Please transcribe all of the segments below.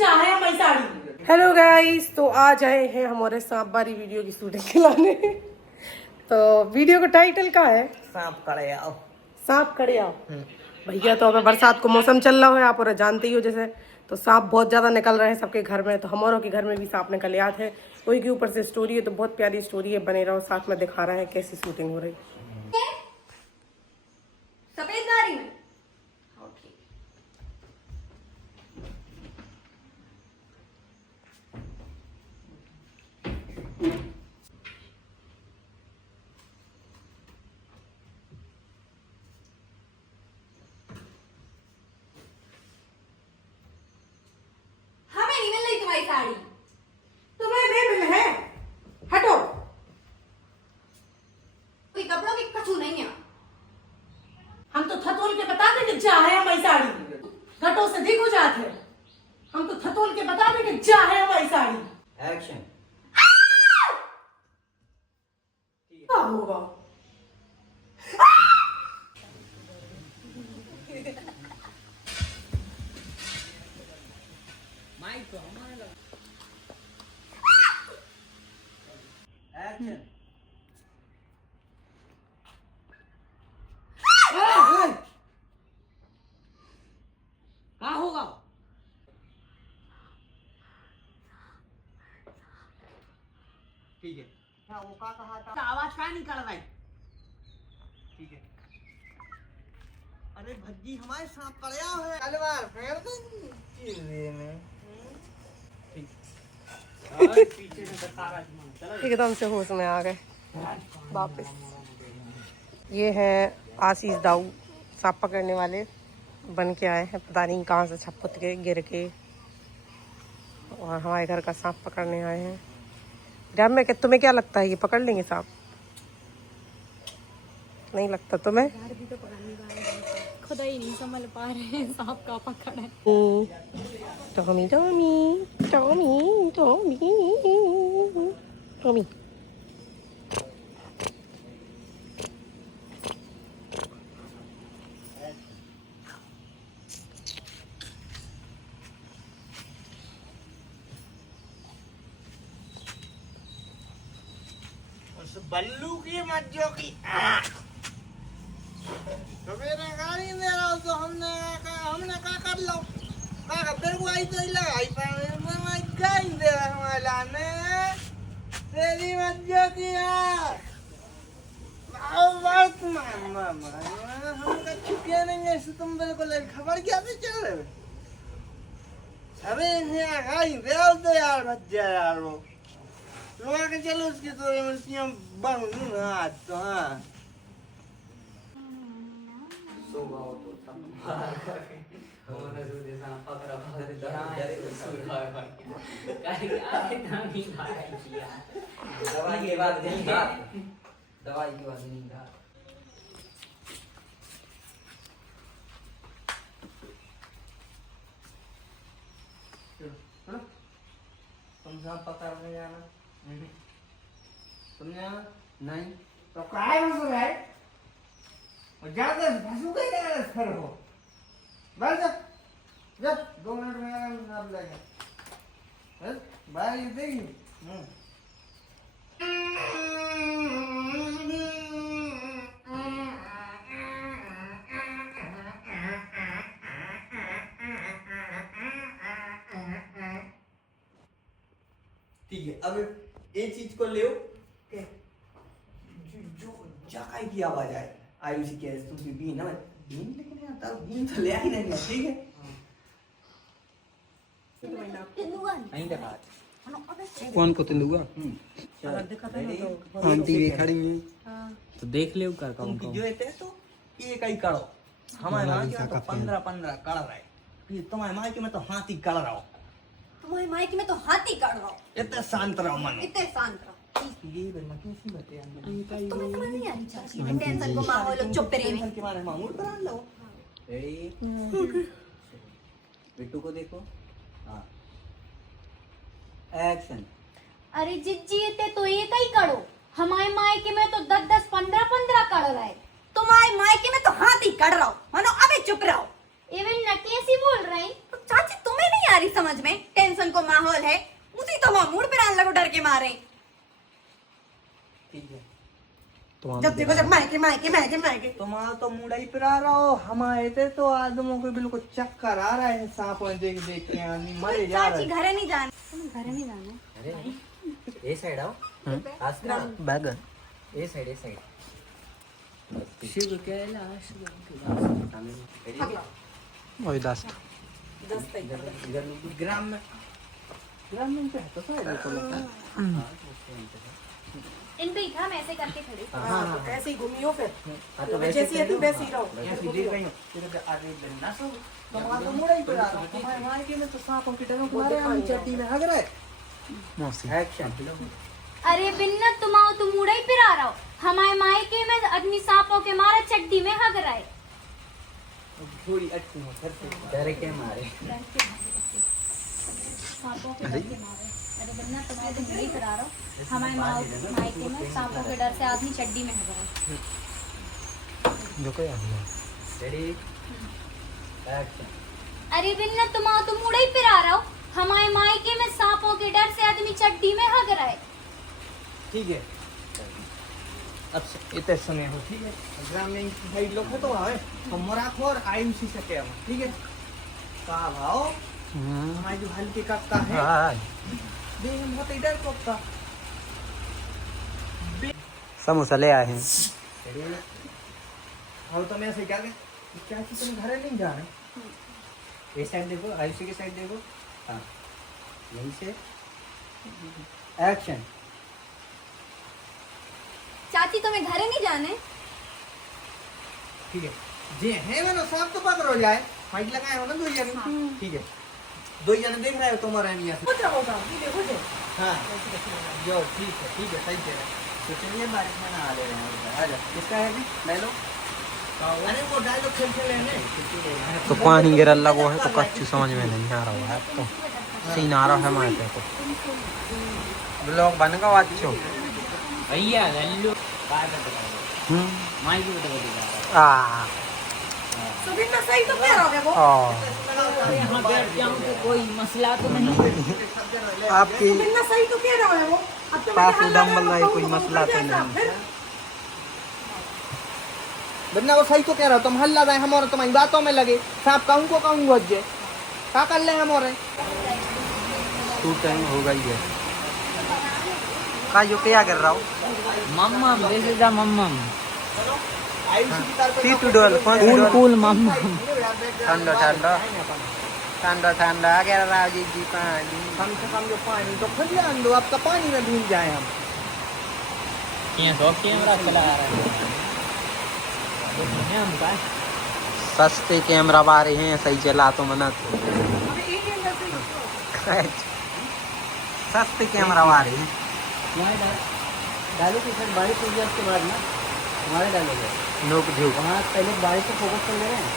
चाहे हमारी sari. Hello guys, तो आज आए हैं हमारे सांप बारी वीडियो की शूटिंग खिलाने। तो वीडियो का टाइटल क्या है? सांप कड़े आओ। सांप खड़े आओ। भैया तो अभी बरसात को मौसम चल रहा है, आप और जानते ही हो जैसे, तो सांप बहुत ज़्यादा निकल रहे हैं सबके घर में, तो हमारों के घर में भी सांप निकल आते हैं। वही के ऊपर से स्टोरी है, तो बहुत प्यारी स्टोरी है, बने रहो साथ में, दिखा रहे हैं कैसी शूटिंग हो रही। सफेद गाड़ी में हमें नहीं मिल रही तुम्हारी साड़ी। तुम्हें नहीं मिल है, हटो। कोई कपड़ों की कछू नहीं है। हम तो थतोल के बता दें कि चाहे हमारी साड़ी। घटों से दिख हो जाते हैं। हम तो थतोल के बता दें कि चाहे हमारी साड़ी। एक्शन। क्या होगा? एक्शन। क्या होगा? ठीक है। क्या वो का कहा था? आवाज क्या निकल रहा है? ठीक है। अरे भज्जी हमारे सांप कड़िया है। अलवार फेर दे चीज़े में। ठीक। पीछे से बता रहा हूँ। एकदम से होश में आ गए वापस। ये है आशीष दाऊ, सांप पकड़ने वाले बन के आए हैं, पता नहीं कहाँ से छपत के गिर के, और हमारे घर का सांप पकड़ने आए हैं। जब मैं तुम्हें क्या लगता है ये पकड़ लेंगे सांप? नहीं लगता तुम्हें? खुदा ही नहीं संभल पा रहे हैं सांप का पकड़ है। Tommy Tommy Tommy Tommy Tommy. उस बल्लू की मज्जो की तो मेरा गाड़ी में रहो तो हमने क्या कर लो का फिर वो आई तो लगाई पर मैं गाड़ी दे हमारा ने तेरी मज्जो की यार आओ बात मामा हम का चुके नहीं है इस तुम बिल्कुल खबर क्या भी चल रहे अबे यहाँ गाड़ी दे तो यार मज्जा यार वो लोग के चलो उसकी तो मर्सियां बंद ना आज तो हाँ सुबह तो हमारा जो जैसा पकड़ा पकड़ डरे दवाई के बाद नहीं दवाई के बाद नहीं तुम सांप पकड़ने जाना तुम जाना नहीं तो काय मसला है और ज्यादा फंसू गए ना फिर हो बस जब 2 मिनट में नाप लेंगे बस बाहर देगी ठीक है। अब एक चीज को ले जो जाकाई की आवाज आए आयुषी के तुमसे बीन ना बीन लेकिन आता बीन तो ले आई नहीं ठीक है नहीं देखा कौन को तेंदुआ आंटी भी खड़ी है तो देख ले कर तुम जो है तो एक ही करो हमारे माँ के तो 15 कड़ रहे तुम्हारे माँ के में तो हाथी कड़ रहा हो तुम्हारी मायके में तो हाथी काट रहा हूँ। इतने शांत रहो मन इतने शांत रहो। ये बना कैसी बातें यार तुम्हें समझ नहीं आ रही चाची, मैं टेंशन को माहौल चुप रहे टेंशन के मारे मामूल बना लो बिट्टू को देखो हाँ एक्शन। अरे जिज्जी ते तो ये कई करो, हमारे मायके में तो 10-10 15-15 कड़ रहा है, तुम्हारे मायके में तो हाथी कड़ रहा हो। मानो अबे चुप रहो। एवं न कैसी बोल रही? तो चाची तुम्हें नहीं आ रही समझ में, टेंशन को माहौल है, उसी तो वो मूड पे लगो डर के मारे। ठीक है, जब देखो जब मायके मायके मायके मायके। तुम्हारा तो मुड़ा ही पिरा रहा हो, हमारे थे तो आदमों को बिल्कुल चक्कर आ रहा है सांपों देख देख के, आदमी मरे जा रहे चाची घरे नहीं जाना, तुम्हें घरे नहीं जाना। अरे ये साइड आओ, आस्था बैगन ये साइड शिव कैलाश वही दास्त ग्राम में क्या है तो इन पे ही था, मैं ऐसे करके खड़े। हाँ, ऐसे ही घूमियो फिर। हाँ तो वैसे जैसी है तू वैसी रहो। तुम्हारा तो मुड़ा ही पिरा रहा हो, हमारे मायके में तो सांपों की टंगों को मारे, हम चट्टी में हग रहे। मौसी एक्शन अरे बिन्ना तुम आओ, तुम मुड़ा ही पिरा रहा हो। हमारे मायके में आदमी सांपों के मारे चड्डी में हग रहा है। थोड़ी अच्छी हो फिर से डर के मारे सांपों के डर के मारे। अरे बिन्ना तुम आओ, तुम मुड़ा ही पिरा रहा हो। हमारे मायके में सांपों के डर से आदमी चड्डी में हग रहा है। जो क्या रेडी एक्शन अरे बिन्ना तुम आओ, तुम मुड़ा ही पिरा रहा हो। हमारे मायके में सांपों के डर से आदमी चड्डी में हग रहा है। ठीक है, अब इतने सुने हो, ठीक है। ग्राम में भाई लोग है तो आए हम मराखो और आयुषी से क्या हम, ठीक है। कहा भाव हमारी जो हल्के काका है दे हम बहुत इधर कोका समोसा ले आए हैं। रेडी और तो मैं ऐसे क्या क्या कि तुम घर नहीं जा रहे, ये साइड देखो, आयुषी की साइड देखो, हाँ यहीं से एक्शन चाची तुम्हें घरे नहीं जाने। ठीक है। जे है मैंने साफ तो पकड़ हो जाए, माइक लगाए हो ना दो जने, ठीक है। दो जने देख रहे हो तुम्हारा नहीं हो जाओगा, ये देखो जे। हाँ जो ठीक है सही कह रहे हैं। तो चलिए बारिश में ना आ रहे हैं, आ जाओ। किसका है जी डायलॉग? अरे वो डायलॉग खेल लेने तो पानी गिर लगो है तो कच्चू समझ में नहीं आ रहा है, तो सीन आ रहा है हमारे पे तो ब्लॉग बन गया अच्छो भैया लल्लू बाय बाय माइक भी बता आ सुबिन ना सही तो कह रहा है वो। यहाँ बैठ जाऊँ तो कोई मसला तो नहीं। आपकी सुबिन ना सही तो कह रहा है वो। अब तो पास मैं उदम हल्ला वाला करूँ कोई तो मसला तो जैसा, नहीं। फिर बन्ना वो सही तो कह रहा हो, तुम हल्ला रहे हमारे तुम्हारी बातों में लगे, सांप कहूँ को कहूँ बजे क्या कर ले हमारे टू टाइम हो गई है का जो क्या कर रहा हो मम्मा वैसे जा मम्मा सी टू डॉल कौन सी कूल डॉल कूल मम्मा ठंडा ठंडा ठंडा ठंडा कह रहा जी जी पानी कम से कम जो पानी तो खुद जान दो, अब तो पानी में भूल जाए हम। ये तो कैमरा चला रहा है हम का सस्ते कैमरा बारे हैं सही चला तो मना तो सस्ते कैमरा बारे हैं तुम्हारे डालो कि सर बारिश हो गया उसके बाद ना हमारे डालोगे नोक झोंक वहाँ पहले बारिश पे फोकस कर ले रहे हैं,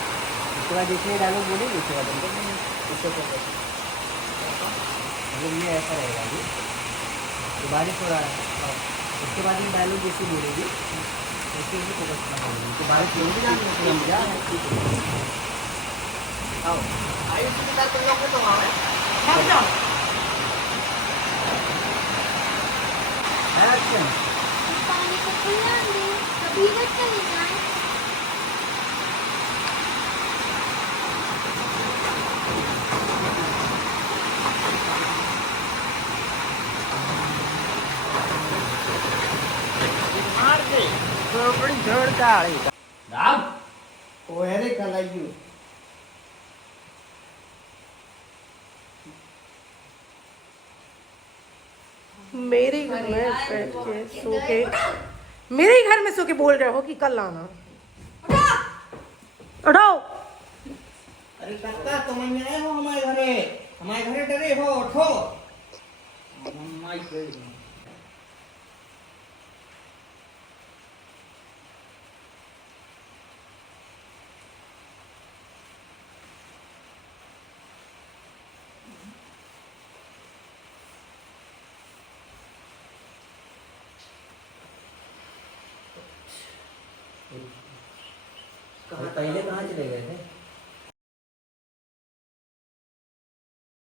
उसके बाद जितने डायलॉग बोलेंगे उसके बाद उनको उससे फोकस मतलब ये ऐसा रहेगा अभी तो बारिश हो रहा है उसके बाद में डायलॉग जैसे बोलेगी उसके भी फोकस करना होगा तो बारिश होगी ना तो हम जा रहे हैं ठीक है आओ आयुष के साथ तुम लोग तो आओ भाग जाओ। एक्शन पानी को खुला दे, कभी मत चले जाए। तो बड़ी जोर का वो है रे कलाइयो मेरे घर में बैठ के सो के मेरे ही घर में सो के बोल रहे हो कि कल आना। उठाओ। अरे कक्का तुम आए हो हमारे घरे डरे हो, उठो। पहले कहाँ चले गए थे?